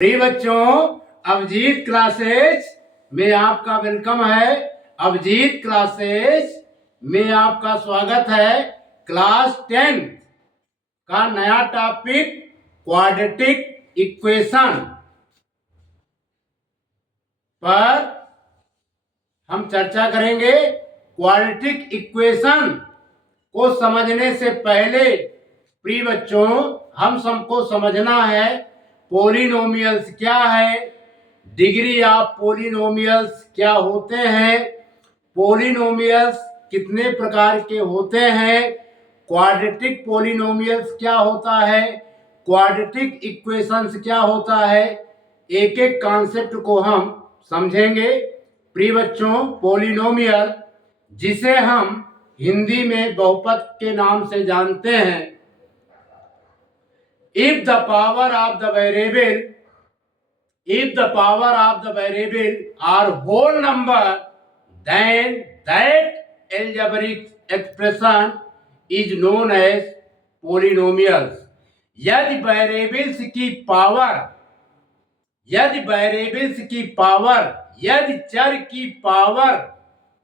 प्रिय बच्चों, अभिजीत क्लासेज में आपका वेलकम है। अभिजीत क्लासेज में आपका स्वागत है। क्लास 10 का नया टॉपिक क्वाड्रेटिक इक्वेशन पर हम चर्चा करेंगे। क्वाड्रेटिक इक्वेशन को समझने से पहले प्रिय बच्चों, हम सबको समझना है पॉलिनोमियल्स क्या है, डिग्री ऑफ पॉलिनोमियल्स क्या होते हैं, पॉलिनोमियल्स कितने प्रकार के होते हैं, क्वाड्रेटिक पॉलिनोमियल्स क्या होता है, क्वाड्रेटिक इक्वेशंस क्या होता है। एक एक कॉन्सेप्ट को हम समझेंगे। प्रिय बच्चों, पॉलिनोमियल जिसे हम हिंदी में बहुपद के नाम से जानते हैं, if the power of the variable are whole number, then that algebraic expression is known as polynomials. यदि चर की पावर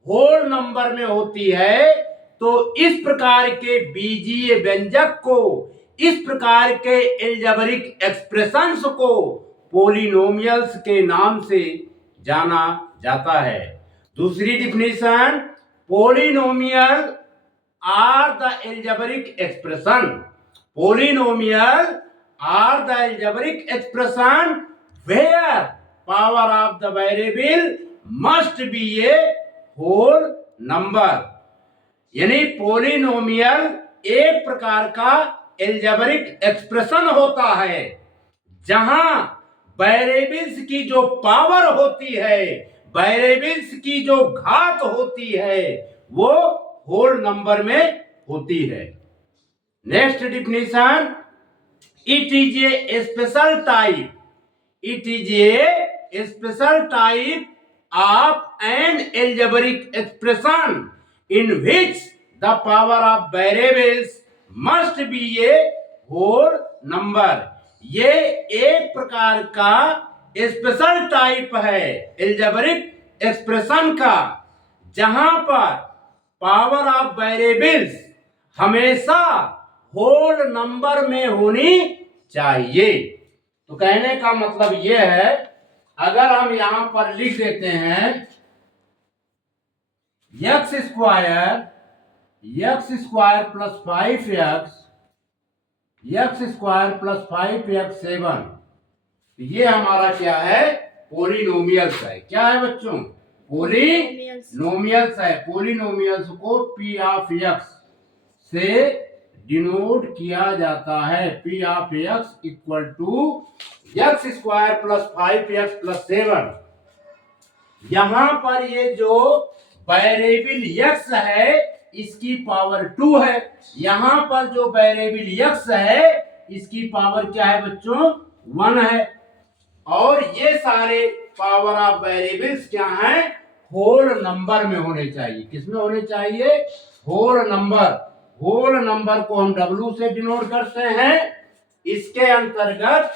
होल नंबर में होती है तो इस प्रकार के बीजीय व्यंजक को, इस प्रकार के एल्जेब्रिक एक्सप्रेशंस को पॉलिनोमियल्स के नाम से जाना जाता है। दूसरी definition, polynomial are the algebraic expression. Polynomial are the algebraic expression where power of the variable must be a whole number. यानी पॉलिनोमियल एक प्रकार का एल्जेब्रिक एक्सप्रेशन होता है जहां वेरिएबल्स की जो पावर होती है, वेरिएबल्स की जो घात होती है, वो होल नंबर में होती है। Next definition, it is a special type, it is a special type of an algebraic expression in which the power of variables must be a whole number। ये एक प्रकार का स्पेशल टाइप है algebraic expression का जहां पर power of variables हमेशा whole number में होनी चाहिए। तो कहने का मतलब यह है, अगर हम यहां पर लिख देते हैं x square plus 5x, x square plus 5x 7, ये हमारा क्या है, पॉलिनोमियल्स है। क्या है बच्चों, पॉलिनोमियल्स है। पॉलिनोमियल्स को p ऑफ x से डिनोट किया जाता है। p of x equal to x square plus 5x plus 7। यहां पर ये जो वेरिएबल x है इसकी पावर 2 है, यहां पर जो वेरिएबल x है इसकी पावर क्या है बच्चों, 1 है। और ये सारे पावर ऑफ वेरिएबल्स क्या हैं, होल नंबर में होने चाहिए। किसमें होने चाहिए, होल नंबर। होल नंबर को हम w से डिनोट करते हैं। इसके अंतर्गत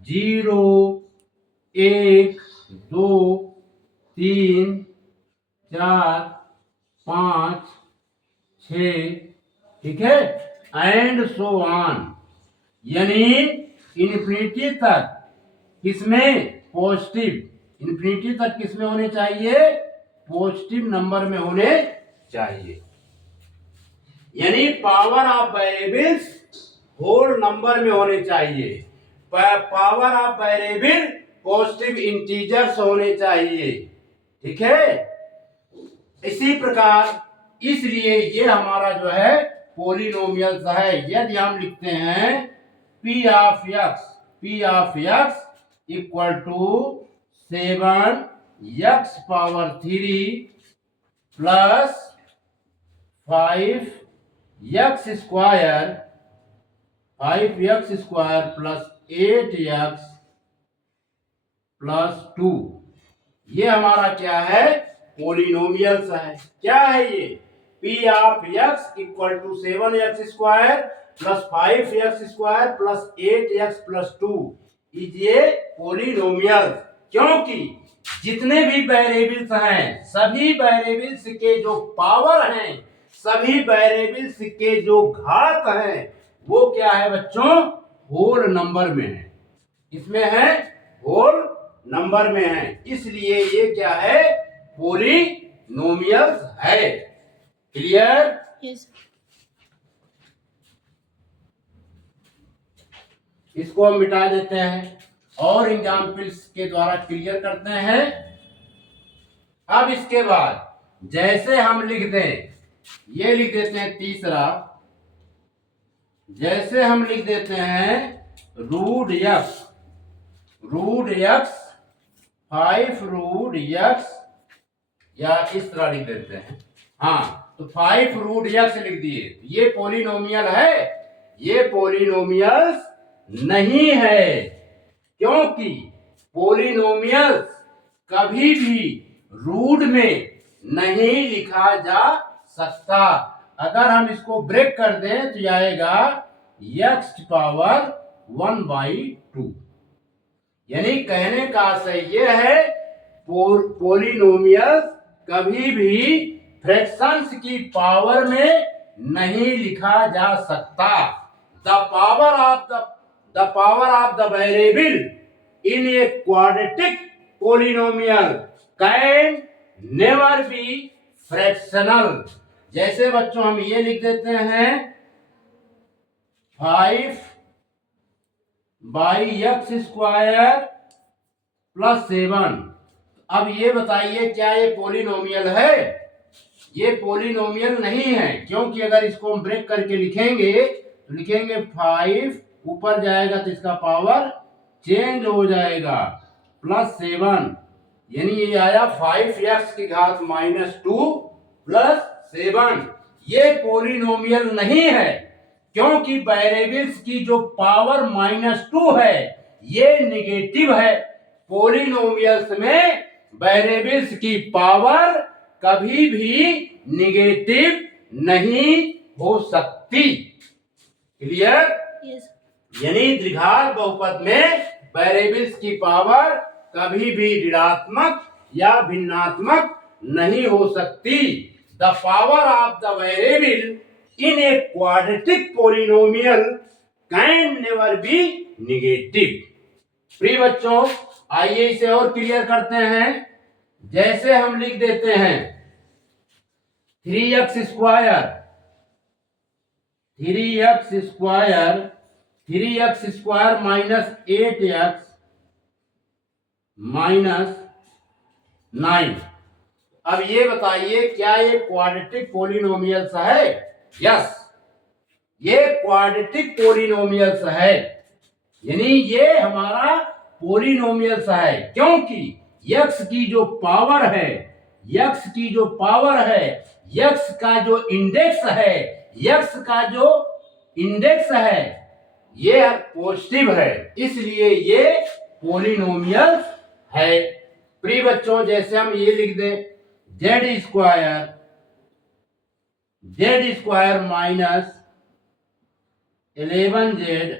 0, 1, 2, 3, 4, 5, 6, ठीक है, एंड सो ऑन। यानी इन्फिनिटी तक किसमें, पॉजिटिव, इन्फिनिटी तक किसमें होने चाहिए, पॉजिटिव नंबर में होने चाहिए। यानी power of variables whole number में होने चाहिए। Power of variable positive integers होने चाहिए, ठीक है। इसी प्रकार, इसलिए ये हमारा जो है पॉलिनोमियल्स है। यदि हम लिखते हैं p of x equal to 7x power 3 plus 5x square plus 8x plus 2, ये हमारा क्या है, पॉलिनोमियल्स है। क्या है ये, p of x equal to 7x square plus 5x square plus 8x plus 2 is ये पोलिनोमियल, क्योंकि जितने भी वेरिएबल्स हैं, सभी वेरिएबल्स के जो पावर हैं, सभी वेरिएबल्स के जो घात हैं, वो क्या है बच्चों, होल नंबर में है। इसमें है होल नंबर में है, इसलिए ये क्या है, पोलिनोमियल है। क्लियर? यस। इसको हम मिटा देते हैं और एग्जाम्पल्स के द्वारा क्लियर करते हैं। अब इसके बाद जैसे हम लिख दें, ये लिख देते हैं तीसरा, जैसे हम लिख देते हैं root x, root x 5 root x, या इस तरह लिख देते हैं। हाँ, तो 5 रूट एक्स लिख दिए। ये पोलिनोमियल है? ये पोलिनोमियल नहीं है, क्योंकि पोलिनोमियल कभी भी रूट में नहीं लिखा जा सकता। अगर हम इसको ब्रेक कर दें तो आएगा x पावर 1/2। यानी कहने का आशय यह है, पोलिनोमियल कभी भी फ्रैक्शंस की पावर में नहीं लिखा जा सकता। The power of the variable in a quadratic polynomial can never be fractional। जैसे बच्चों हम ये लिख देते हैं 5/x² + 7। अब ये बताइए क्या ये पोलिनोमियल है? ये पोलिनोमियल नहीं है, क्योंकि अगर इसको हम ब्रेक करके लिखेंगे तो लिखेंगे 5, ऊपर जाएगा तो इसका पावर चेंज हो जाएगा +7, यानी ये आया 5x की घात -2 + 7। ये पोलिनोमियल नहीं है, क्योंकि वेरिएबल्स की जो पावर -2 है ये निगेटिव है। पोलिनोमियल्स में वेरिएबल्स की पावर कभी भी निगेटिव नहीं हो सकती। क्लियर? यस। यानी द्विघात बहुपद में वेरिएबल्स की पावर कभी भी ऋणात्मक या भिन्नात्मक नहीं हो सकती। The power of the variable in a quadratic polynomial can never B negative. प्रिय बच्चों, आइए इसे और क्लियर करते हैं। जैसे हम लिख देते हैं 3x² 3x² -8x -9। अब ये बताइए क्या ये क्वाड्रेटिक पोलिनोमियल्स है? यस, ये क्वाड्रेटिक पोलिनोमियल्स है, यानी ये हमारा पोलिनोमियल्स है, क्योंकि x की जो पावर है, x की जो पावर है, x का जो इंडेक्स है, x का जो इंडेक्स है ये पॉजिटिव है, इसलिए ये पोलिनोमियल है। प्रिय बच्चों, जैसे हम ये लिख दें z² -11z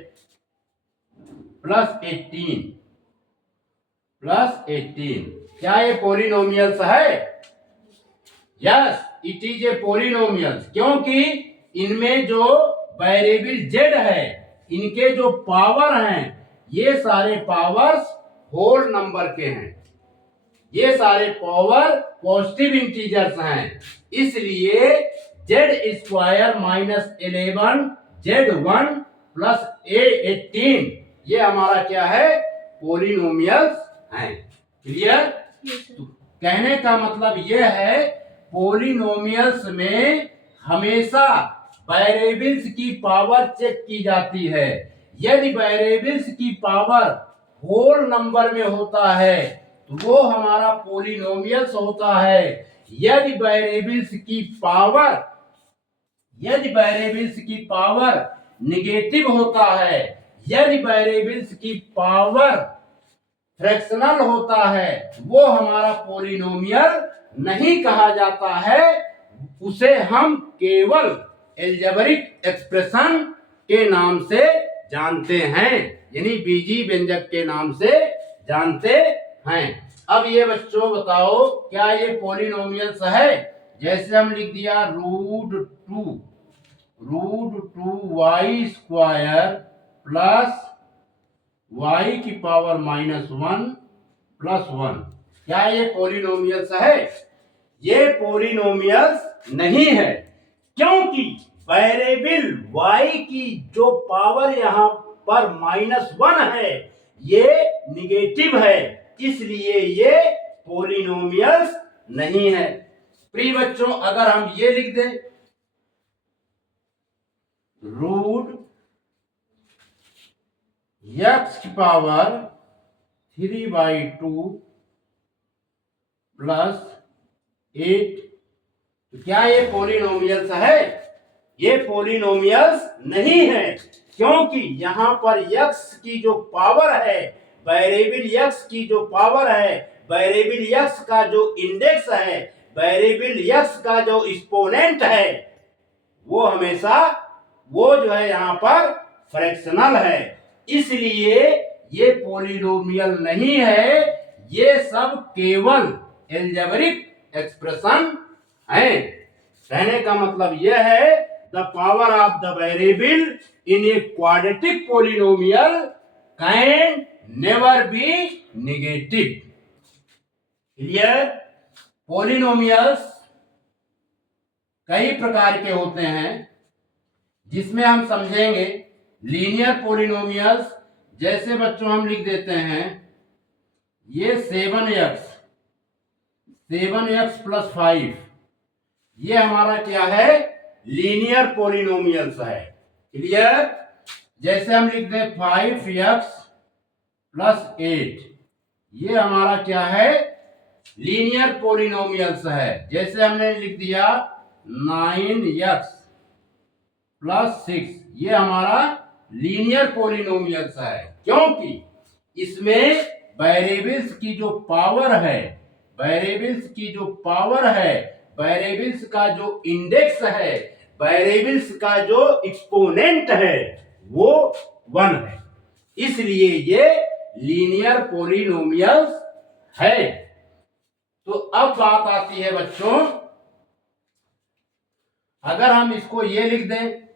+18 क्या ये पोलिनोमियल्स है? Yes, it is a polynomials, क्योंकि इनमें जो वेरिएबल z है, इनके जो पावर हैं, ये सारे पावर्स होल नंबर के हैं, ये सारे पावर पॉजिटिव इंटीजर्स हैं, इसलिए z² -11 z1 + 18 ये हमारा क्या है? पोलिनोमियल्स हैं। क्लियर? तो कहने का मतलब यह है, पोलिनोमियल्स में हमेशा वेरिएबल्स की पावर चेक की जाती है। यदि वेरिएबल्स की पावर होल नंबर में होता है तो वो हमारा पोलिनोमियल्स होता है। यदि वेरिएबल्स की पावर निगेटिव होता है, यदि वेरिएबल्स की पावर फ्रैक्शनल होता है, वो हमारा पोलिनोमियल नहीं कहा जाता है, उसे हम केवल एल्जेब्रिक एक्सप्रेशन के नाम से जानते हैं, यानी बीजीय व्यंजक के नाम से जानते हैं। अब ये बच्चों बताओ, क्या ये पॉलिनोमियल्स है? जैसे हम लिख दिया root two y square plus y की पावर -1 प्लस 1, क्या ये पॉलिनोमियल्स है? ये पॉलिनोमियल्स नहीं है, क्योंकि वेरिएबल y की जो पावर यहां पर -1 है ये निगेटिव है, इसलिए ये पॉलिनोमियल्स नहीं है। प्रिय बच्चों, अगर हम ये लिख दें रूट x की पावर 3/2 प्लस 8, तो क्या ये पॉलिनोमियल्स है? ये पॉलिनोमियल्स नहीं है, क्योंकि यहां पर x की जो पावर है, वेरिएबल x की जो पावर है, वेरिएबल x का जो इंडेक्स है, वेरिएबल x का जो एक्सपोनेंट है, वो हमेशा वो जो है यहां पर फ्रैक्शनल है, इसलिए ये पॉलिनोमियल नहीं है, ये सब केवल एल्जेब्रिक एक्सप्रेशन है। कहने का मतलब यह है, the power of the variable in a quadratic polynomial can never be negative. Clear? Polynomials कई प्रकार के होते हैं, जिसमें हम समझेंगे लीनियर पॉलिनोमियल्स। जैसे बच्चों हम लिख देते हैं ये 7x प्लस 5, ये हमारा क्या है? लीनियर पॉलिनोमियल्स है। क्लियर? जैसे हम लिख दें 5x प्लस 8, ये हमारा क्या है? लीनियर पॉलिनोमियल्स है। जैसे हमने लिख दिया 9x प्लस 6, ये हमारा लीनियर पॉलिनोमियल्स है, क्योंकि इसमें वेरिएबल्स की जो पावर है, वेरिएबल्स की जो पावर है, वेरिएबल्स का जो इंडेक्स है, वेरिएबल्स का जो एक्सपोनेंट है, वो 1 है, इसलिए ये लीनियर पॉलिनोमियल्स है। तो अब बात आती है बच्चों, अगर हम इसको ये लिख दें,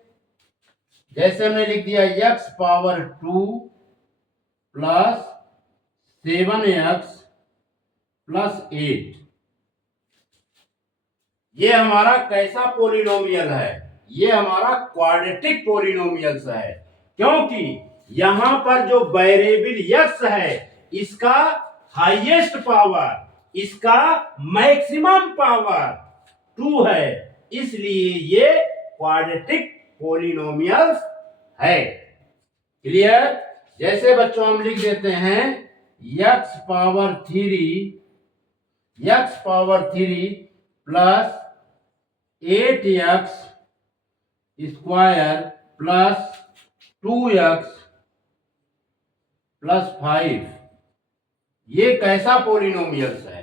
जैसे हमने लिख दिया x power 2 plus 7x plus 8, ये हमारा कैसा पॉलिनोमियल है? ये हमारा क्वाड्रेटिक पॉलिनोमियल्स है, क्योंकि यहां पर जो वेरिएबल x है, इसका हाईएस्ट पावर, इसका मैक्सिमम पावर 2 है, इसलिए ये क्वाड्रेटिक पॉलिनोमियल्स है। क्लियर? जैसे बच्चों हम लिख देते हैं x power 3 plus 8x square plus 2x plus 5, ये कैसा पॉलिनोमियल्स है?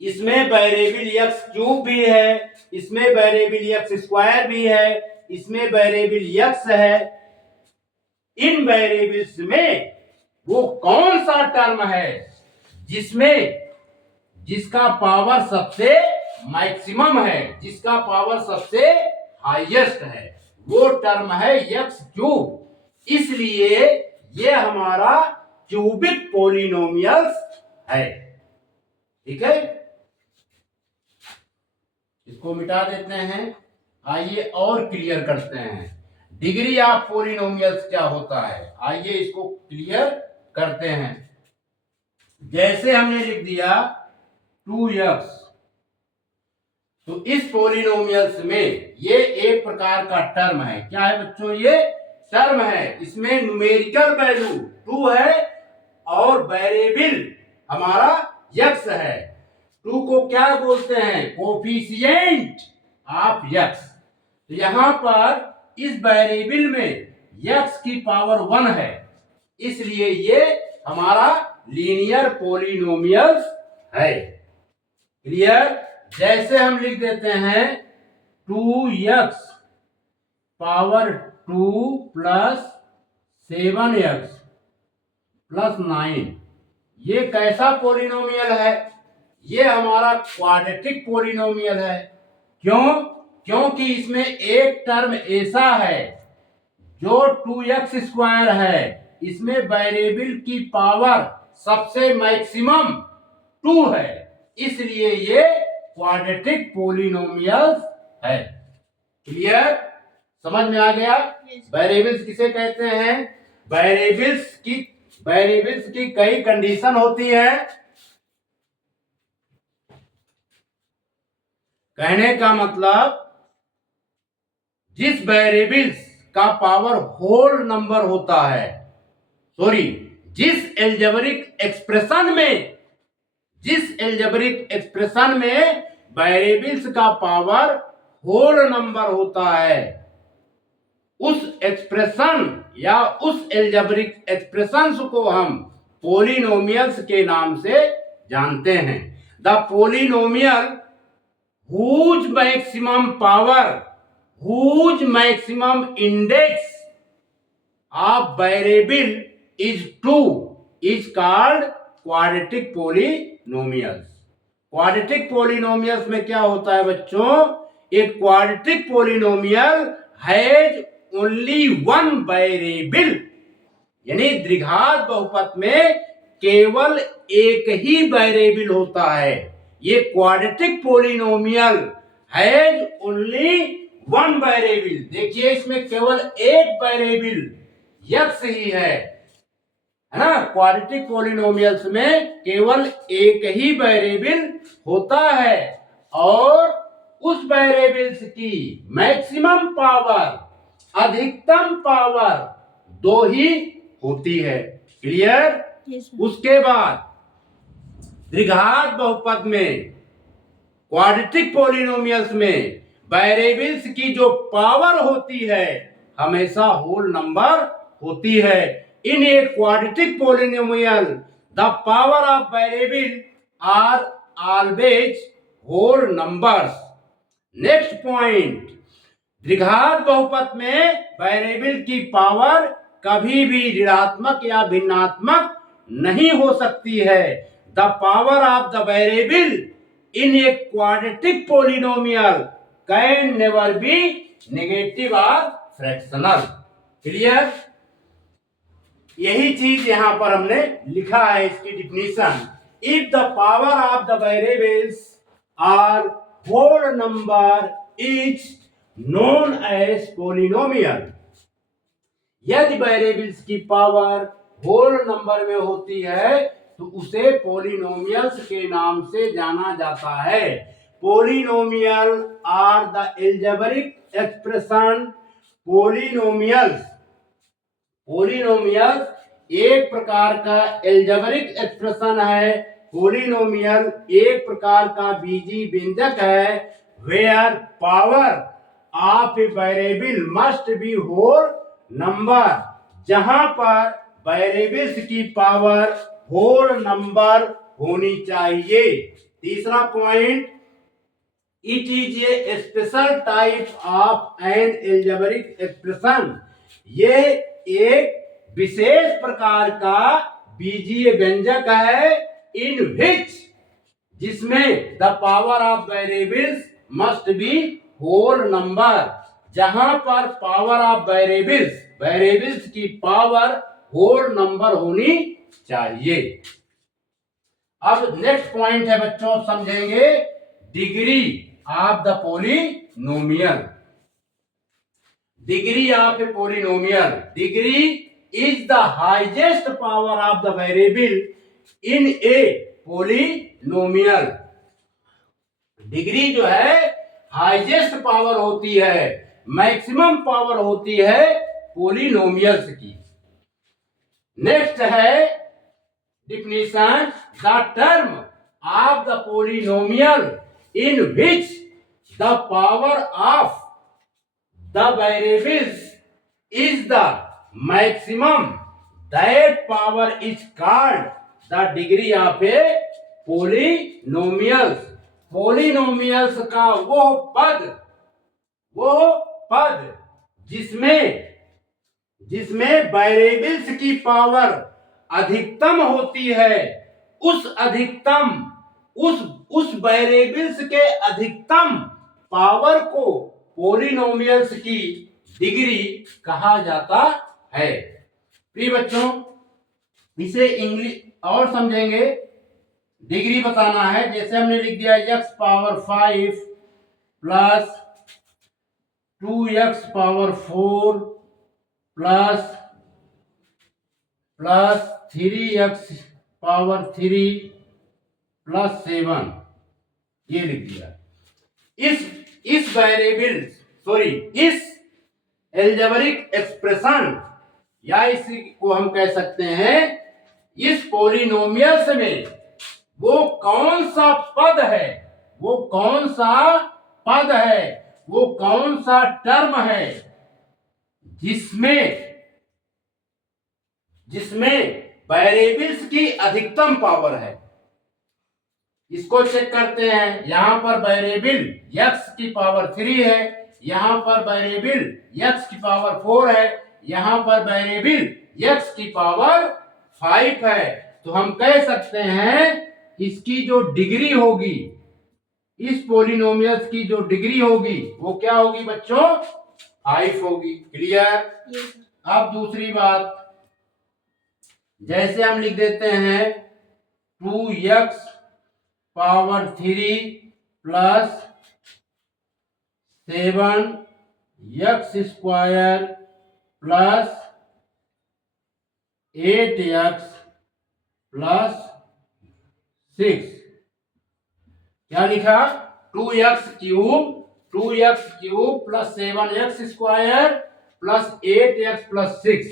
इसमें वेरिएबल x क्यूब भी है, इसमें वेरिएबल x स्क्वायर भी है, इसमें वेरिएबल x है। इन वेरिएबल्स में वो कौन सा टर्म है जिसका पावर सबसे मैक्सिमम है, जिसका पावर सबसे हाईएस्ट है? वो टर्म है x क्यूब, इसलिए ये हमारा क्यूबिक पॉलिनोमियल्स है। ठीक है, इसको मिटा देते हैं। आइए और क्लियर करते हैं डिग्री ऑफ पॉलिनोमियल्स क्या होता है। आइए इसको क्लियर करते हैं। जैसे हमने लिख दिया 2x, तो इस पॉलिनोमियल्स में ये एक प्रकार का टर्म है। क्या है बच्चों? ये टर्म है, इसमें न्यूमेरिकल वैल्यू 2 है और वेरिएबल हमारा x है। 2 को क्या बोलते हैं? Coefficient of x। तो यहां पर इस वेरिएबल में x की पावर 1 है, इसलिए ये हमारा लीनियर पॉलिनोमियल्स है। क्लियर? जैसे हम लिख देते हैं 2x power 2 plus 7x plus 9, ये कैसा पोलिनोमियल है? ये हमारा क्वाड्रेटिक पोलिनोमियल है। क्यों? क्योंकि इसमें एक टर्म ऐसा है जो 2x² है, इसमें वेरिएबल की पावर सबसे मैक्सिमम 2 है, इसलिए ये क्वाड्रेटिक पोलिनोमियल है। क्लियर? समझ में आ गया? वेरिएबल्स किसे कहते हैं? वेरिएबल्स की कई कंडीशन होती है। कहने का मतलब जिस वेरिएबल्स का पावर होल नंबर होता है, सॉरी, जिस एल्जेब्रिक एक्सप्रेशन में वेरिएबल्स का पावर होल नंबर होता है, उस एक्सप्रेशन या उस एल्जेब्रिक एक्सप्रेशंस को हम पोलिनोमियल्स के नाम से जानते हैं। The polynomial whose maximum index of variable is 2 is called quadratic polynomials। Quadratic polynomials में क्या होता है बच्चों? एक quadratic polynomial has only one variable, यानी द्विघात बहुपद में केवल एक ही वेरिएबल होता है। ये quadratic polynomial has only one variable. देखिए इसमें केवल एक वेरिएबल x ही है ना? क्वाड्रेटिक पोलिनोमियल्स में केवल एक ही वेरिएबल होता है और उस वेरिएबल्स की मैक्सिमम पावर, अधिकतम पावर 2 ही होती है। क्लियर? उसके बाद द्विघात बहुपद में, क्वाड्रेटिक पोलिनोमियल्स में वेरिएबल्स की जो पावर होती है हमेशा होल नंबर होती है। In a quadratic polynomial the power of variable are always whole numbers. Next point, द्विघात बहुपद में वेरिएबल की पावर कभी भी ऋणात्मक या भिन्नात्मक नहीं हो सकती है। The power of the variable in a quadratic polynomial can never be negative और फ्रैक्शनल। क्लियर? यही चीज यहां पर हमने लिखा है, इसकी definition. If the power of the variables are whole number is known as polynomial. यदि वेरिएबल्स की पावर होल नंबर में होती है तो उसे पोलिनोमियल्स के नाम से जाना जाता है। Polynomial are the algebraic expression. Polynomials एक प्रकार का एल्जेब्रिक एक्सप्रेशन है। पोलिनोमियल एक प्रकार का बीजी व्यंजक है। Where power of a variable must be whole number, जहां पर वेरिएबल्स की पावर होल नंबर होनी चाहिए। तीसरा point, it is a special type of an algebraic expression. ये एक विशेष प्रकार का बीजीय व्यंजक है, इन विच, जिसमें the power of variables must be whole number, जहां पर पावर ऑफ वेरिएबल्स की पावर होल नंबर होनी चाहिए। अब नेक्स्ट पॉइंट है बच्चों, समझेंगे degree of the polynomial. Degree of a polynomial, degree is the highest power of the variable in a polynomial. Degree जो है हाईएस्ट पावर होती है, मैक्सिमम पावर होती है पोलिनोमियल्स की। नेक्स्ट है definition, the term of the polynomial in which the power of the variables is the maximum, that power is called the degree of A polynomials. Polynomials का वो पद जिसमें वेरिएबल्स की power अधिकतम होती है उस अधिकतम उस वेरिएबल्स के अधिकतम पावर को पॉलिनोमियल्स की डिग्री कहा जाता है। प्रिय बच्चों, इसे इंग्लिश और समझेंगे। डिग्री बताना है, जैसे हमने लिख दिया x power 5 plus 2x power 4 plus 3x power 3 plus 7, ये लिख दिया। इस वेरिएबल इस एल्जेब्रिक एक्सप्रेशन या इसी को हम कह सकते हैं इस पॉलिनोमियल्स में वो कौन सा पद है, वो कौन सा टर्म है जिसमें वेरिएबल्स की अधिकतम पावर है। इसको चेक करते हैं। यहां पर वेरिएबल x की पावर 3 है, यहां पर वेरिएबल x की पावर 4 है, यहां पर वेरिएबल x की पावर 5 है। तो हम कह सकते हैं इसकी जो डिग्री होगी, इस पॉलिनोमियल्स की जो डिग्री होगी वो क्या होगी बच्चों? 5 होगी। क्लियर? अब दूसरी बात, जैसे हम लिख देते हैं 2x power 3 plus 7x square plus 8x plus 6, क्या लिखा? 2x cube plus 7x square plus 8x plus 6।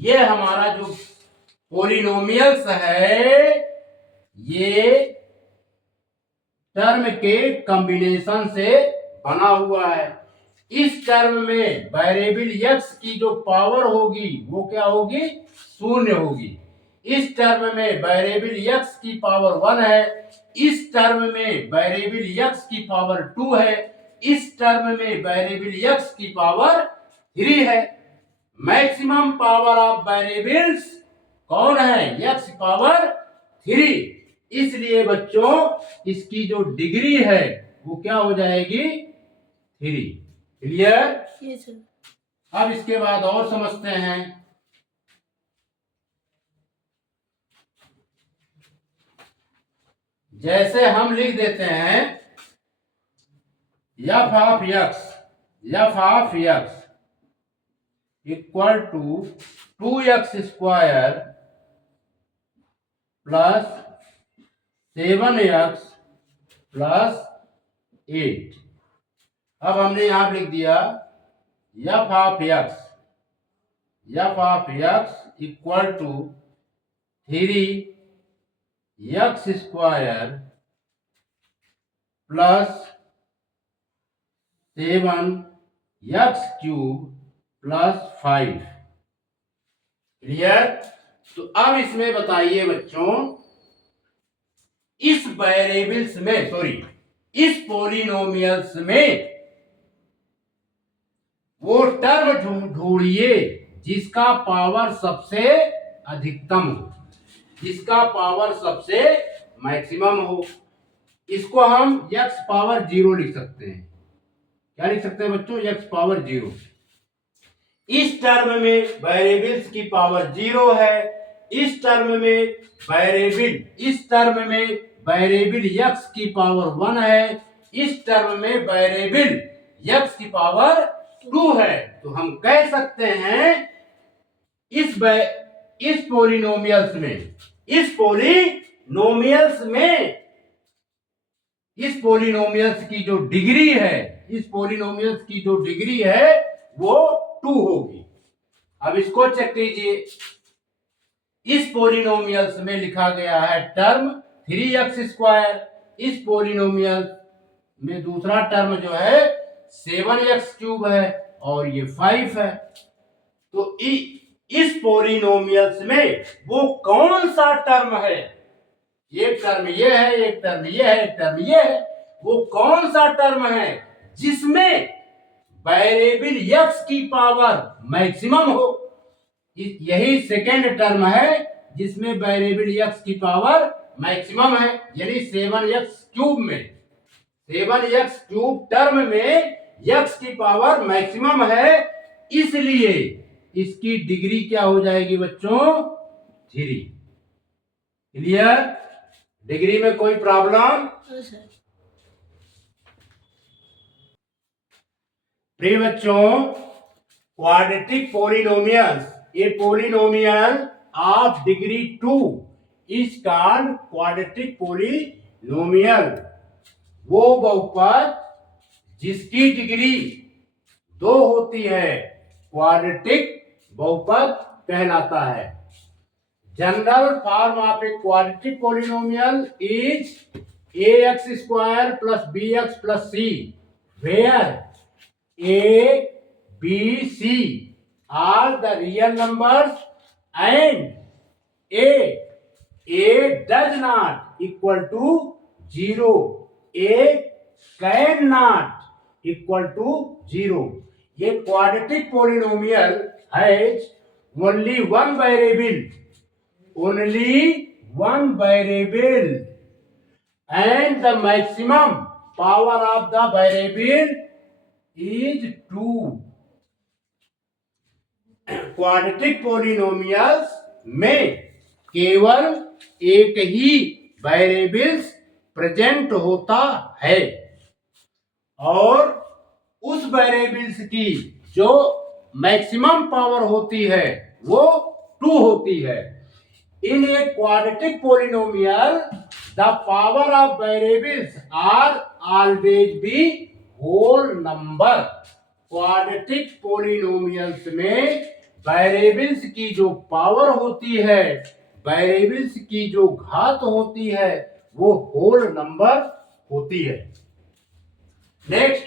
ये हमारा जो पॉलिनोमियल्स है ये टर्म के कॉम्बिनेशन से बना हुआ है। इस टर्म में वेरिएबल x की जो पावर होगी वो क्या होगी? 0 होगी। इस टर्म में वेरिएबल x की पावर 1 है, इस टर्म में वेरिएबल x की पावर 2 है, इस टर्म में वेरिएबल x की पावर 3 है। मैक्सिमम पावर ऑफ वेरिएबल्स कौन है? x power 3। इसलिए बच्चों इसकी जो डिग्री है वो क्या हो जाएगी? 3। क्लियर? Yes sir. अब इसके बाद और समझते हैं। जैसे हम लिख देते हैं f of x equal to 2x square plus 7x plus 8। अब हमने यहां लिख दिया f of x equal to 3x square plus 7x cube plus 5। Clear? तो अब इसमें बताइए बच्चों, इस वेरिएबल्स में इस पॉलिनोमियल्स में वो टर्म ढूंढिए जिसका पावर सबसे अधिकतम हो, जिसका पावर सबसे मैक्सिमम हो। इसको हम x पावर 0 लिख सकते हैं। क्या लिख सकते हैं बच्चों? x power 0। इस टर्म में वेरिएबल्स की पावर 0 है, इस टर्म में वेरिएबल x की पावर 1 है, इस टर्म में वेरिएबल x की पावर 2 है। तो हम कह सकते हैं इस पॉलिनोमियल्स की जो डिग्री है वो 2 होगी। अब इसको चेक कीजिए। इस पॉलिनोमियल्स में लिखा गया है टर्म 3x स्क्वायर, इस पॉलिनोमियल में दूसरा टर्म जो है 7x क्यूब है और ये 5 है। तो इस पॉलिनोमियल्स में वो कौन सा टर्म है? एक टर्म ये है, एक टर्म ये है, एक टर्म ये है। वो कौन सा टर्म है जिसमें वेरिएबल x की पावर मैक्सिमम हो? यही सेकेंड टर्म है जिसमें वेरिएबल x की पावर मैक्सिमम है, यानी 7x क्यूब में 7x क्यूब टर्म में x की पावर मैक्सिमम है, इसलिए इसकी डिग्री क्या हो जाएगी बच्चों? 3। क्लियर? डिग्री में कोई प्रॉब्लम? प्रिय बच्चों, quadratic polynomials, a polynomial of degree 2 is called quadratic polynomial. वो बहुपद जिसकी डिग्री 2 होती है क्वाड्रेटिक बहुपद कहलाता है। General form of a quadratic polynomial is ax square plus bx plus c, where a, b, c are the real numbers and a does not equal to 0, a cannot equal to 0। ये quadratic polynomial has only one variable, and the maximum power of the variable is 2। Quadratic polynomials में केवल एक ही variables present होता है और उस variables की जो मैक्सिमम पावर होती है वो 2 होती है। In a quadratic polynomial, the power of variables are always be whole number। Quadratic polynomials में वेरिएबल्स की जो पावर होती है, वेरिएबल्स की जो घात होती है, वो होल नंबर होती है। Next,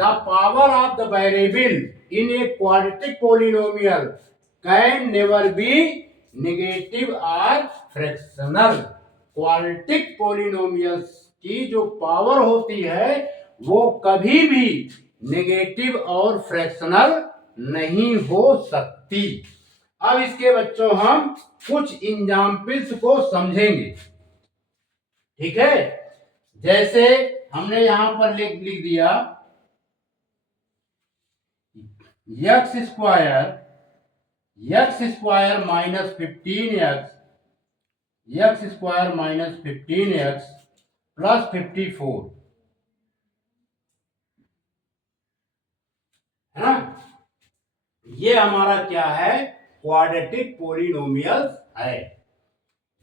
the power of the variable in a quadratic polynomial can never be negative और फ्रैक्शनल। क्वाड्रेटिक पॉलिनोमियल्स की जो पावर होती है वो कभी भी नेगेटिव और फ्रैक्शनल नहीं हो सकती। अब इसके बच्चों हम कुछ एग्जाम्पल्स को समझेंगे, ठीक है? जैसे हमने यहां पर लिख दिया x square minus 15x plus 54 है ना? ये हमारा क्या है? क्वाड्रेटिक पॉलिनोमियल्स है।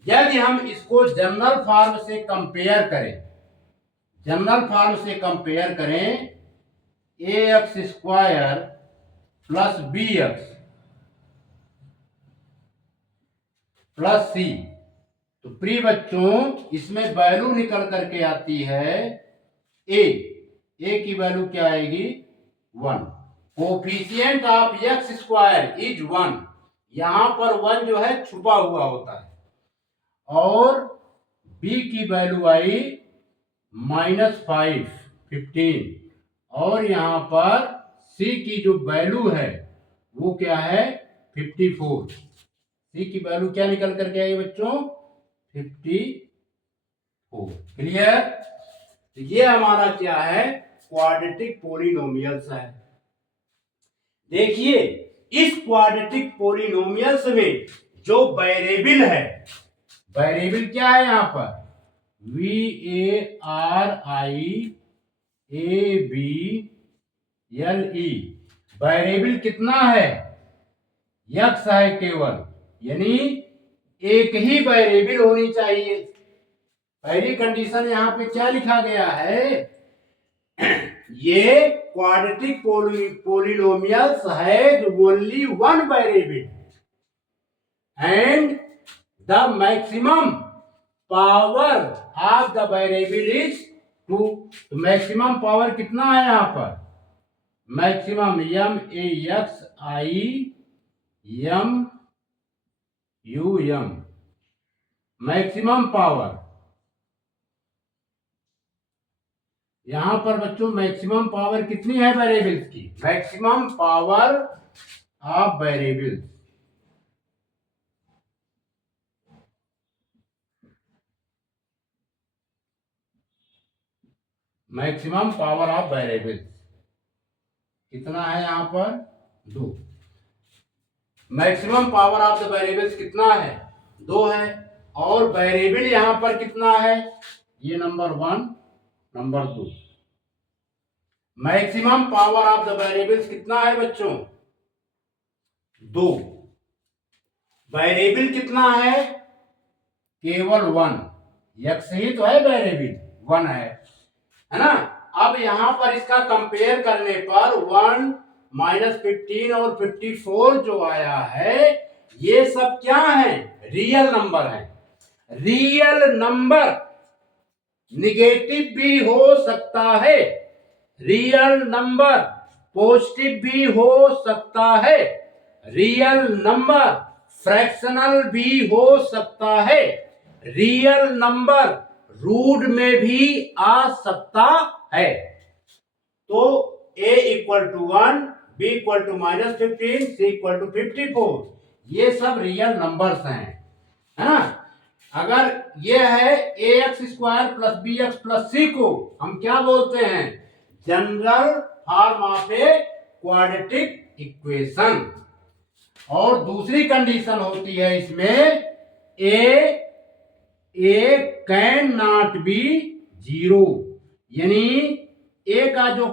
यदि हम इसको जनरल फॉर्म से कंपेयर करें, ax square plus bx plus C, तो प्रिय बच्चों इसमें वैल्यू निकल करके आती है a की वैल्यू क्या आएगी? 1। Coefficient of x square is 1। यहां पर 1 जो है छुपा हुआ होता है, और b की वैल्यू आई -5 15, और यहां पर c की जो वैल्यू है वो क्या है? 54। c की वैल्यू क्या निकल करके आई बच्चों? 54। क्लियर? तो ये हमारा क्या है? क्वाड्रेटिक पॉलिनोमियल्स है। देखिए, इस क्वाड्रेटिक पॉलिनोमियल्स में जो वेरिएबल है, वेरिएबल क्या है यहां पर? variable वेरिएबल कितना है? x है केवल, यानी एक ही वेरिएबल होनी चाहिए। पहली कंडीशन यहां पे क्या लिखा गया है? ये क्वाड्रेटिक पॉलिनोमियल्स है जो only one variable and the maximum power of the variable is 2। तो मैक्सिमम पावर कितना है यहां पर? Maximum maximum maximum power. यहां पर बच्चों मैक्सिमम पावर कितनी है वेरिएबल्स की? Maximum power of variables maximum power of variables कितना है यहाँ पर 2। Maximum power of the variables कितना है 2 है। और वेरिएबल यहाँ पर कितना है, ये number 1 number 2। Maximum power of the variables कितना है बच्चों 2। वेरिएबल कितना है केवल 1, x ही तो है वेरिएबल 1 है ना। अब यहां पर इसका कंपेयर करने पर 1 -15 और 54 जो आया है ये सब क्या है रियल नंबर है। रियल नंबर निगेटिव भी हो सकता है, रियल नंबर पॉजिटिव भी हो सकता है, रियल नंबर फ्रैक्शनल भी हो सकता है, रियल नंबर रूट में भी आ सकता है। तो a equal to 1, b equal to -15, c equal to 54 ये सब रियल नंबर्स हैं, है ना। अगर ये है ax² plus bx plus c को हम क्या बोलते हैं general form of a quadratic equation. और दूसरी कंडीशन होती है इसमें ए कैन नॉट बी 0, यानी ए का जो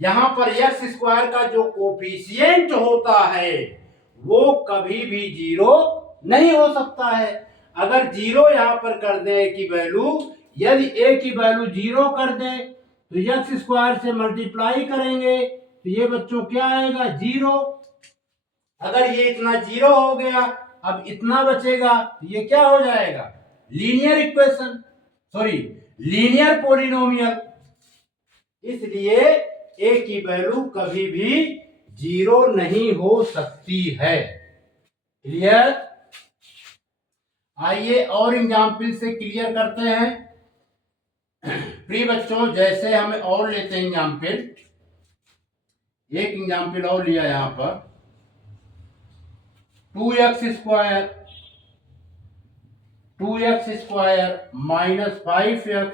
यहां पर x² का जो कोफिशिएंट होता है वो कभी भी 0 नहीं हो सकता है। अगर 0 यहां पर कर दे की वैल्यू, यदि a की वैल्यू 0 कर दे तो x² से मल्टीप्लाई करेंगे तो ये बच्चों क्या आएगा 0। अगर ये इतना 0 हो गया, अब इतना बचेगा तो ये क्या हो जाएगा linear equation, sorry linear polynomial. इसलिए a की वैल्यू कभी भी 0 नहीं हो सकती है। क्लियर। आइए और एग्जाम्पल से क्लियर करते हैं। प्रिय बच्चों जैसे हमें और लेते हैं एग्जाम्पल, एक एग्जाम्पल और लिया यहां पर 2x² माइनस 5x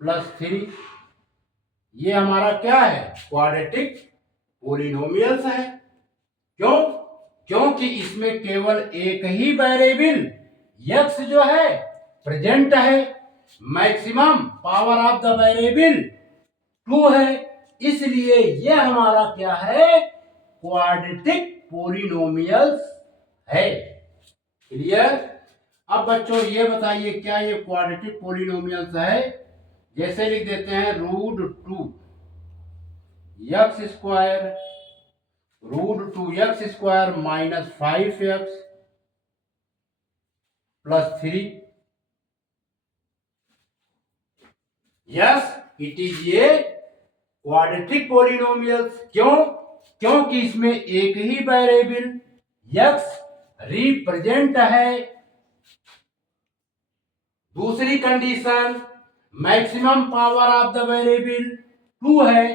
प्लस 3, ये हमारा क्या है क्वाड्रेटिक पॉलिनोमियल्स है। क्यों? क्योंकि इसमें केवल एक ही वेरिएबल x जो है प्रेजेंट है, maximum power of the variable 2 है, इसलिए ये हमारा क्या है क्वाड्रेटिक पॉलिनोमियल्स है। क्लियर। अब बच्चों ये बताइए क्या ये क्वाड्रेटिक पॉलिनोमियल्स है, जैसे लिख देते हैं √2 x² minus 5x plus 3। Yes it is a quadratic polynomials. क्यों? क्योंकि इसमें एक ही वेरिएबल x रिप्रेजेंट है। दूसरी condition maximum power of the variable 2 है,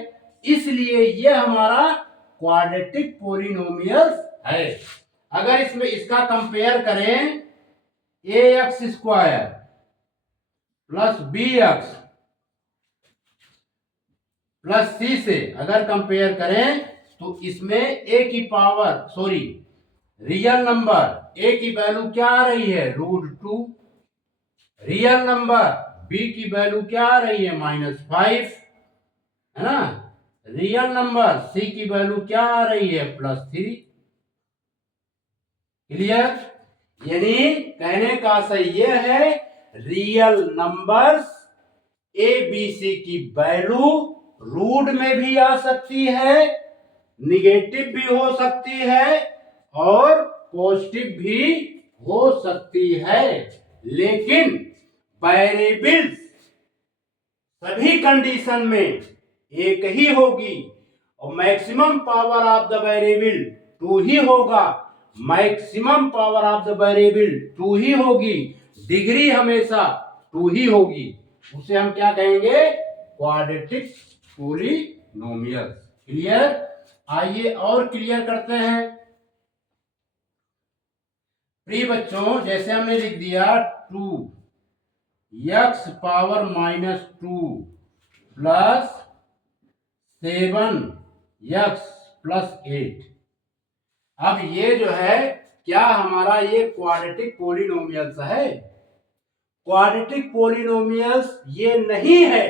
इसलिए यह हमारा क्वाड्रेटिक पॉलिनोमियल्स है। अगर इसमें इसका कंपेयर करें ax² plus bx plus c से अगर कंपेयर करें तो इसमें a की power sorry real number a की वैल्यू क्या आ रही है √2, रियल नंबर b की वैल्यू क्या आ रही है -5, है ना। रियल नंबर c की वैल्यू क्या आ रही है +3। क्लियर। यानी कहने का सही ये है real numbers A B C की वैल्यू रूट में भी आ सकती है, निगेटिव भी हो सकती है और पॉजिटिव भी हो सकती है, लेकिन वेरिएबल्स सभी कंडीशन में एक ही होगी और maximum power of the variable 2 ही होगा। Maximum power of the variable 2 ही होगी, डिग्री हमेशा 2 ही होगी, उसे हम क्या कहेंगे क्वाड्रेटिक पॉलिनोमियल। क्लियर। आइए और क्लियर करते हैं। प्रिय बच्चों जैसे हमने लिख दिया 2 x power -2 plus 7x plus 8। अब ये जो है क्या हमारा ये क्वाड्रेटिक पोलिनोमियल्स है? क्वाड्रेटिक पोलिनोमियल्स ये नहीं है,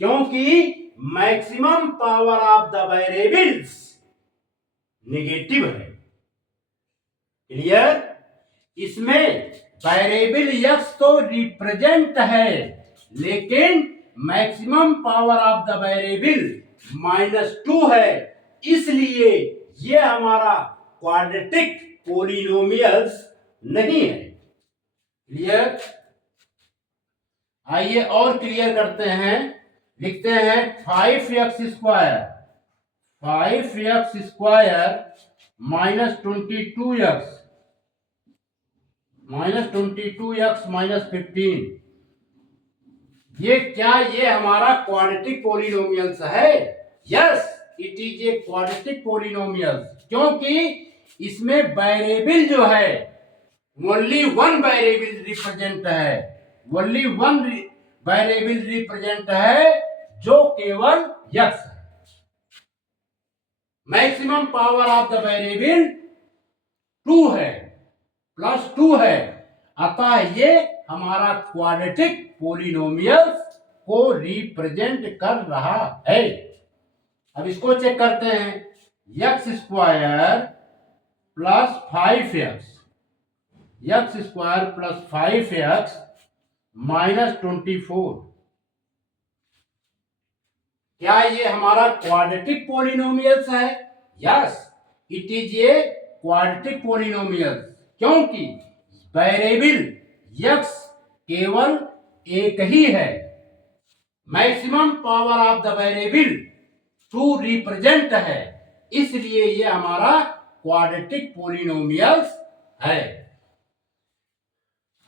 क्योंकि maximum power of the variables negative है। क्लियर? इसमें वेरिएबल x तो रिप्रेजेंट है, लेकिन maximum power of the variable -2 है, इसलिए ये हमारा क्वाड्रेटिक पोलिनोमियल्स नहीं है। क्लियर? आइए और क्लियर करते हैं। लिखते हैं 5x स्क्वायर -22x -15। ये क्या ये हमारा क्वाड्रेटिक पोलिनोमियल्स है? Yes, it is a quadratic polynomials, क्योंकि इसमें वेरिएबल जो है ओनली वन वेरिएबल रिप्रेजेंट है, ओनली वन वेरिएबल रिप्रेजेंट है, जो केवल x है। Maximum power of the variable 2 है, +2 है, अतः ये हमारा क्वाड्रेटिक पोलिनोमियल्स को रिप्रेजेंट कर रहा है। अब इसको चेक करते हैं। x स्क्वायर प्लस 5x -24, क्या ये हमारा क्वाड्रेटिक पोलिनोमियल्स है? Yes, it is a quadratic polynomials, क्योंकि वेरिएबल x केवल एक ही है, maximum power of the variable 2 represent है, इसलिए ये हमारा क्वाड्रेटिक पोलिनोमियल्स है।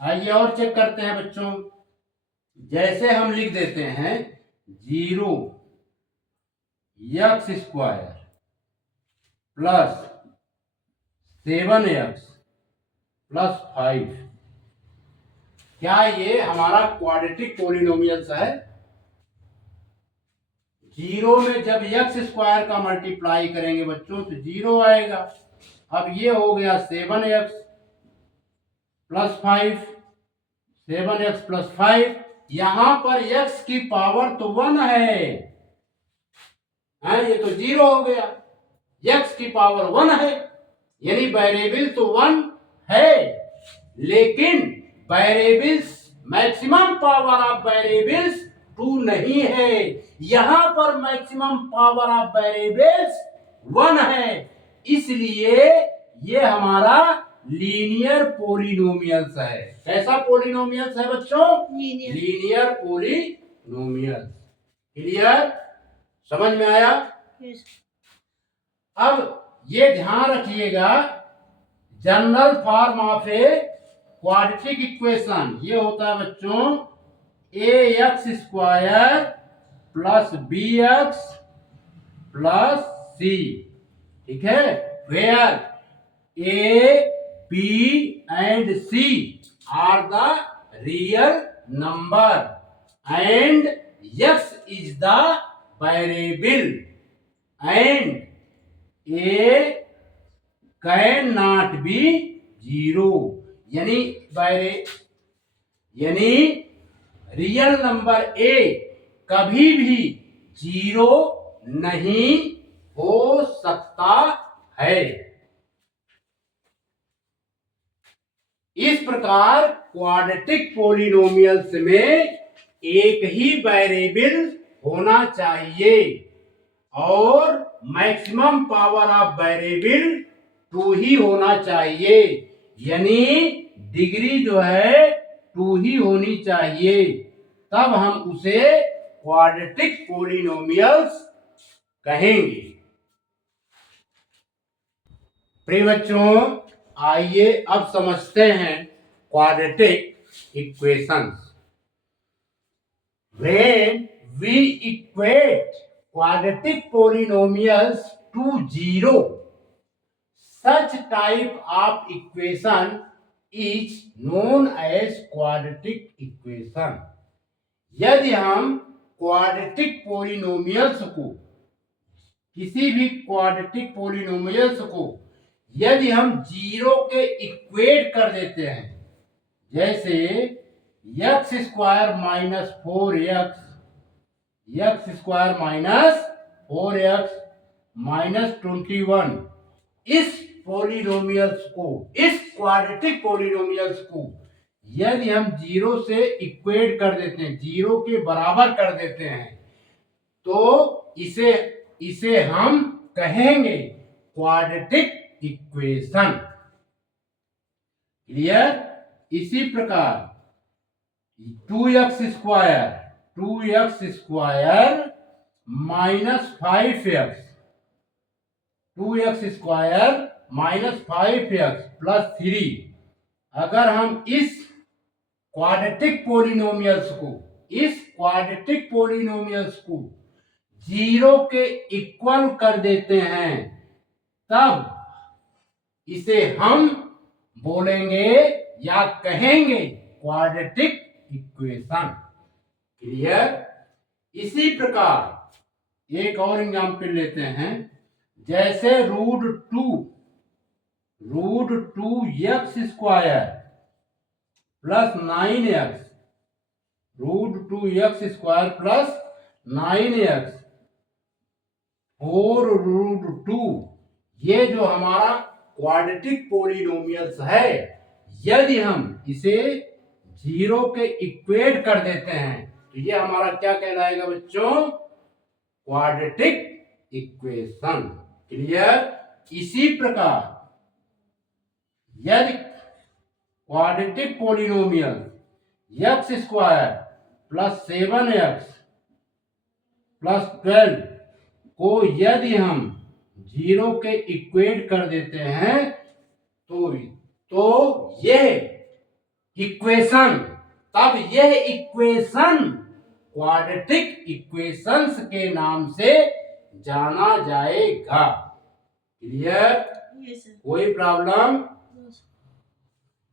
आइए और चेक करते हैं बच्चों। जैसे हम लिख देते हैं 0x square plus 7x plus 5, क्या ये हमारा क्वाड्रेटिक पोलिनोमियल्स है? 0 में जब x स्क्वायर का मल्टीप्लाई करेंगे बच्चों तो 0 आएगा। अब ये हो गया 7x प्लस 5, 7x प्लस 5, यहां पर x की पावर तो 1 है, ये तो 0 हो गया, x की पावर 1 है, यानी वेरिएबल तो 1 है, लेकिन variables maximum power of variables 2 नहीं है, यहां पर मैक्सिमम पावर ऑफ वेरिएबल्स 1 है, इसलिए ये हमारा लीनियर पोलिनोमियल्स है। कैसा पोलिनोमियल्स है बच्चों? Linear polynomials. क्लियर? समझ में आया? yes. अब ये ध्यान रखिएगा, general form of a quadratic equation ये होता है बच्चों ax square plus bx plus c। ठीक है? Where a, b and c are the real number and x is the variable and a cannot be 0, यानी रियल नंबर a कभी भी 0 नहीं हो सकता है। इस प्रकार क्वाड्रेटिक पोलिनोमियल्स में एक ही वेरिएबल होना चाहिए और मैक्सिमम पावर ऑफ वेरिएबल 2 ही होना चाहिए, यानी डिग्री जो है 2 ही होनी चाहिए, तब हम उसे क्वाड्रेटिक पोलिनोमियल्स कहेंगे। प्रिय बच्चों, आइए अब समझते हैं quadratic equations. When we equate quadratic polynomials to 0, such type of equation is known as quadratic equation. यदि हम क्वाड्रेटिक पॉलिनोमियल्स को, किसी भी क्वाड्रेटिक पॉलिनोमियल्स को यदि हम जीरो के इक्वेट कर देते हैं, जैसे x square minus 4x, x square minus 4x minus 21, इस पॉलिनोमियल्स को, इस क्वाड्रेटिक पॉलिनोमियल्स को यदि हम जीरो से इक्वेट कर देते हैं, जीरो के बराबर कर देते हैं, तो इसे हम कहेंगे क्वाड्रेटिक इक्वेशन। क्लियर? इसी प्रकार 2x square minus 5x, 2x square minus 5x plus 3, अगर हम इस क्वाड्रेटिक पॉलिनोमियल्स को जीरो के इक्वल कर देते हैं, तब इसे हम बोलेंगे या कहेंगे क्वाड्रेटिक इक्वेशन। क्लियर? इसी प्रकार एक और एग्जाम्पल लेते हैं, जैसे root two x square plus 9x, root 2x square plus 9x 4 root 2, ये जो हमारा क्वाड्रेटिक पॉलिनोमियल्स है, यदि हम इसे जीरो के इक्वेट कर देते हैं, तो ये हमारा क्या कहलाएगा बच्चों? Quadratic equation. क्लियर? इसी प्रकार यदि quadratic polynomial x square plus 7x plus 12 को यदि हम जीरो के इक्वेट कर देते हैं, तो यह इक्वेशन, तब यह इक्वेशन क्वाड्रेटिक इक्वेशंस के नाम से जाना जाएगा। क्लियर? कोई प्रॉब्लम?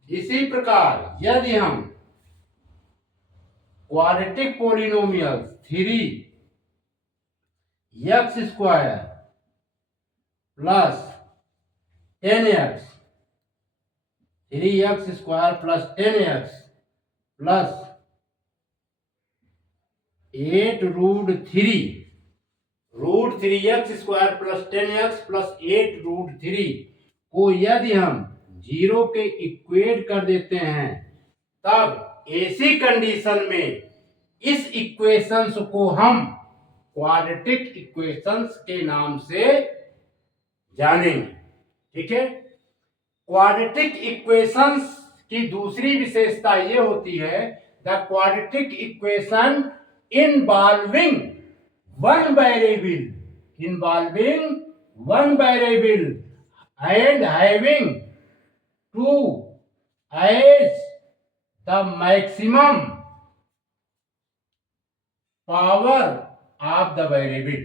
इसी प्रकार यदि हम quadratic polynomial 3x square plus 10x, 3x square plus 10x plus 8 root 3x square plus 10x plus 8 root 3 को यदि हम जीरो के इक्वेट कर देते हैं, तब ऐसी कंडीशन में इस इक्वेशंस को हम क्वाड्रेटिक इक्वेशंस के नाम से जानेंगे। ठीक है? क्वाड्रेटिक इक्वेशंस की दूसरी विशेषता ये होती है, the quadratic equation involving one variable and having two as the maximum power of the variable.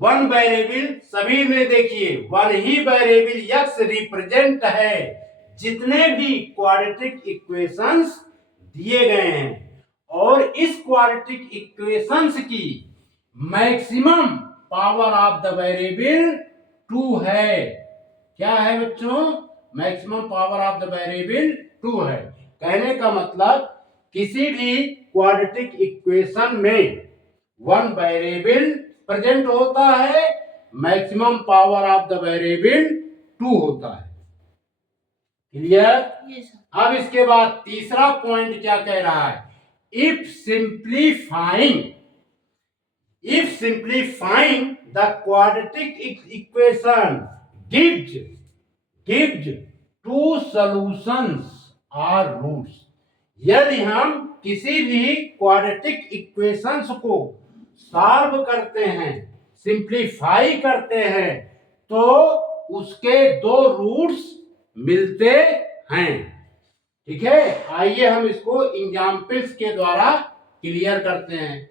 One variable, सभी में देखिए वन ही वेरिएबल x रिप्रेजेंट है जितने भी क्वाड्रेटिक इक्वेशंस दिए गए हैं, और इस क्वाड्रेटिक इक्वेशंस की maximum power of the variable 2 है। क्या है बच्चों? Maximum power of the variable 2 है। कहने का मतलब किसी भी क्वाड्रेटिक इक्वेशन में वन वेरिएबल प्रेजेंट होता है, maximum power of the variable 2 होता है। क्लियर? अब इसके बाद तीसरा पॉइंट क्या कह रहा है? If simplifying the quadratic equation gives 2 solutions or roots। यदि हम किसी भी क्वाड्रेटिक इक्वेशंस को सॉल्व करते हैं, सिंप्लीफाई करते हैं, तो उसके 2 रूट्स मिलते हैं। ठीक है? आइए हम इसको एग्जाम्पल्स के द्वारा क्लियर करते हैं।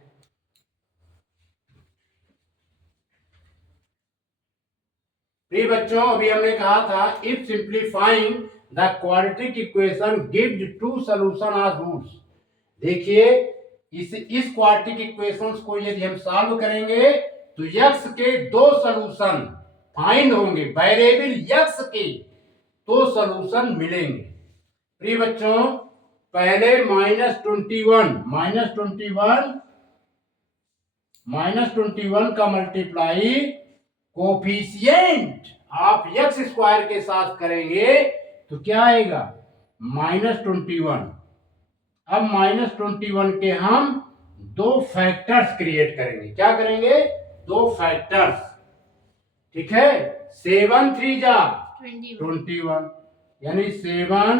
प्रिय बच्चों, अभी हमने कहा था if simplifying the quadratic equation gives two solution or roots. देखिए, इस क्वाड्रेटिक इक्वेशंस को यदि हम सॉल्व करेंगे तो यक्स के दो सॉल्यूशन फाइंड होंगे, वेरिएबल यक्स के दो सॉल्यूशन मिलेंगे। प्रिय बच्चों, पहले -21 का मल्टीप्लाई कोफिशिएंट आप एक्स स्क्वायर के साथ करेंगे तो क्या आएगा, -21। अब -21 के हम दो फैक्टर्स क्रिएट करेंगे। क्या करेंगे, दो फैक्टर्स, ठीक है। 7 3 जा 21, यानी 7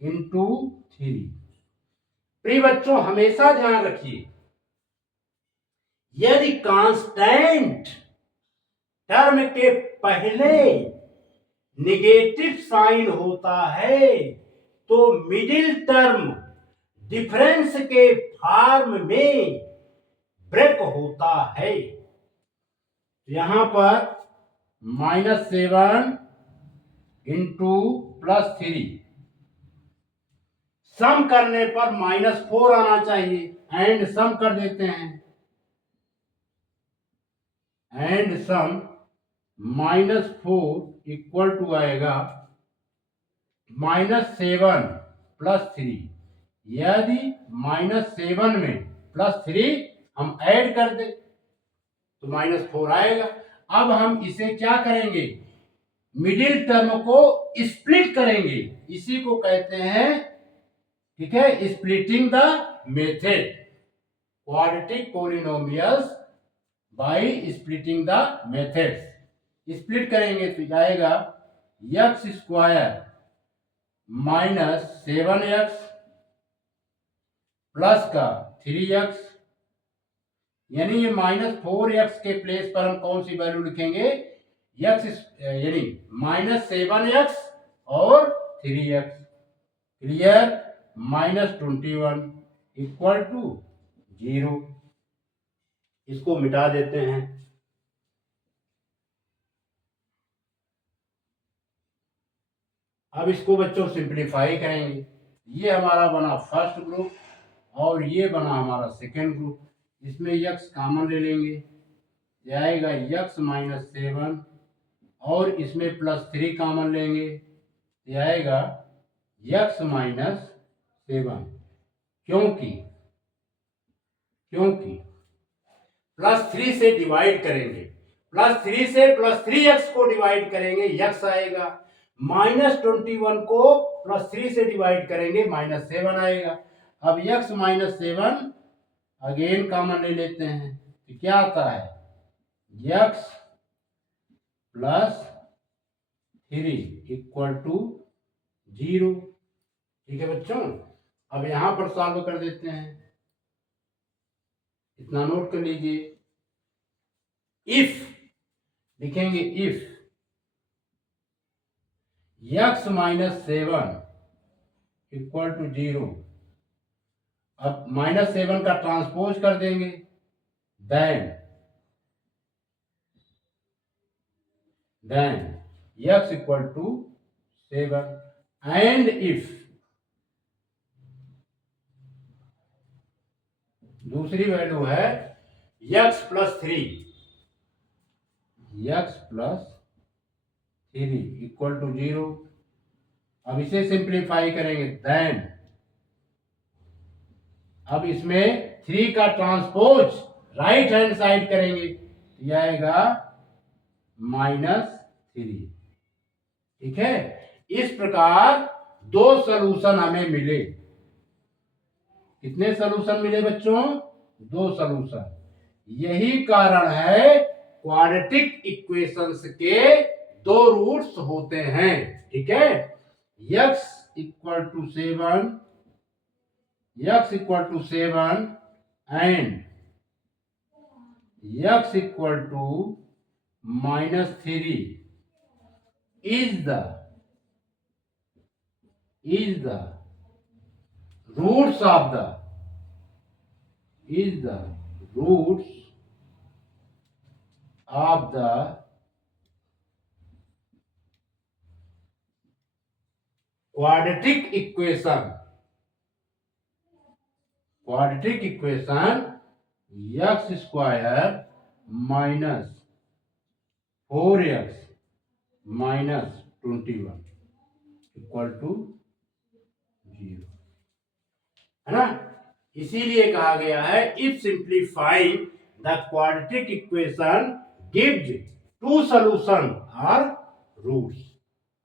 इंटू 3। प्रिय बच्चों, हमेशा ध्यान रखिए, यदि कांस्टेंट टर्म के पहले नेगेटिव साइन होता है तो मिडिल टर्म डिफरेंस के फॉर्म में ब्रेक होता है। यहां पर -7 इंटू +3, सम करने पर -4 आना चाहिए। एंड सम कर देते हैं, एंड सम -4 इक्वल टू आएगा -7 +3। यदि -7 में +3 हम ऐड कर दे तो -4 आएगा। अब हम इसे क्या करेंगे, मिडिल टर्म को स्प्लिट करेंगे, इसी को कहते हैं, ठीक है, splitting the method, quadratic polynomials by splitting the methods. Split करेंगे तो जाएगा एक्स स्क्वायर -7x प्लस का 3x, यानी ये -4x के प्लेस पर हम कौन सी वैल्यू लिखेंगे, x, यानी -7x और 3x। Clear, -21 equal to 0। इसको मिटा देते हैं। अब इसको बच्चों सिंप्लीफाई करेंगे। ये हमारा बना फर्स्ट ग्रुप और ये बना हमारा सेकेंड ग्रुप। इसमें यक्स कॉमन ले लेंगे, ये आएगा यक्स -7 और इसमें +3 कॉमन लेंगे, ये आएगा यक्स -7। क्योंकि +3 से डिवाइड करेंगे, +3 से +3x को डिवाइड करेंगे, यक्स आएगा। -21 को +3 से डिवाइड करेंगे, -7 आएगा। अब यक्स -7 अगेन कॉमन ले लेते हैं तो क्या आता है, यक्स +3 इक्वल टू 0। ठीक है बच्चों, अब यहां पर सॉल्व कर देते हैं। इतना नोट कर लीजिए, इफ लिखेंगे, इफ यक्स -7 इक्वल टू 0। अब -7 का ट्रांसपोज कर देंगे, then x equal to 7। And if दूसरी वैल्यू है x +3, इक्वल टू 0। अब इसे सिंप्लीफाई करेंगे, देन अब इसमें 3 का ट्रांसपोज राइट हैंड साइड करेंगे, यह आएगा -3। ठीक है, इस प्रकार दो सॉल्यूशन हमें मिले। कितने सॉल्यूशन मिले बच्चों, दो सॉल्यूशन। यही कारण है क्वाड्रेटिक इक्वेशंस के दो रूट्स होते हैं। ठीक है, x equal to 7 and x equal to -3 is the roots of the quadratic equation x square minus 4x minus 21 equal to 0 है ना। इसीलिए कहा गया है if simplifying the quadratic equation gives two solution और रूट्स।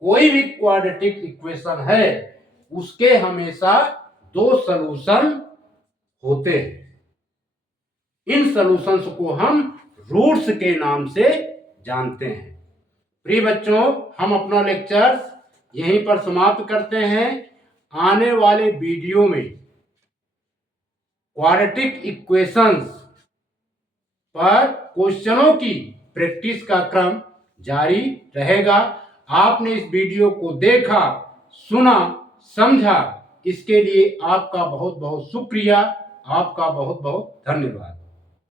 कोई भी क्वाड्रेटिक इक्वेशन है उसके हमेशा दो सॉल्यूशन होते हैं। इन सॉल्यूशंस को हम रूट्स के नाम से जानते हैं। प्रिय बच्चों, हम अपना लेक्चर यहीं पर समाप्त करते हैं। आने वाले वीडियो में क्वाड्रेटिक इक्वेशंस पर क्वेश्चनों की प्रैक्टिस का क्रम जारी रहेगा। आपने इस वीडियो को देखा, सुना, समझा, इसके लिए आपका बहुत बहुत शुक्रिया, आपका बहुत बहुत धन्यवाद।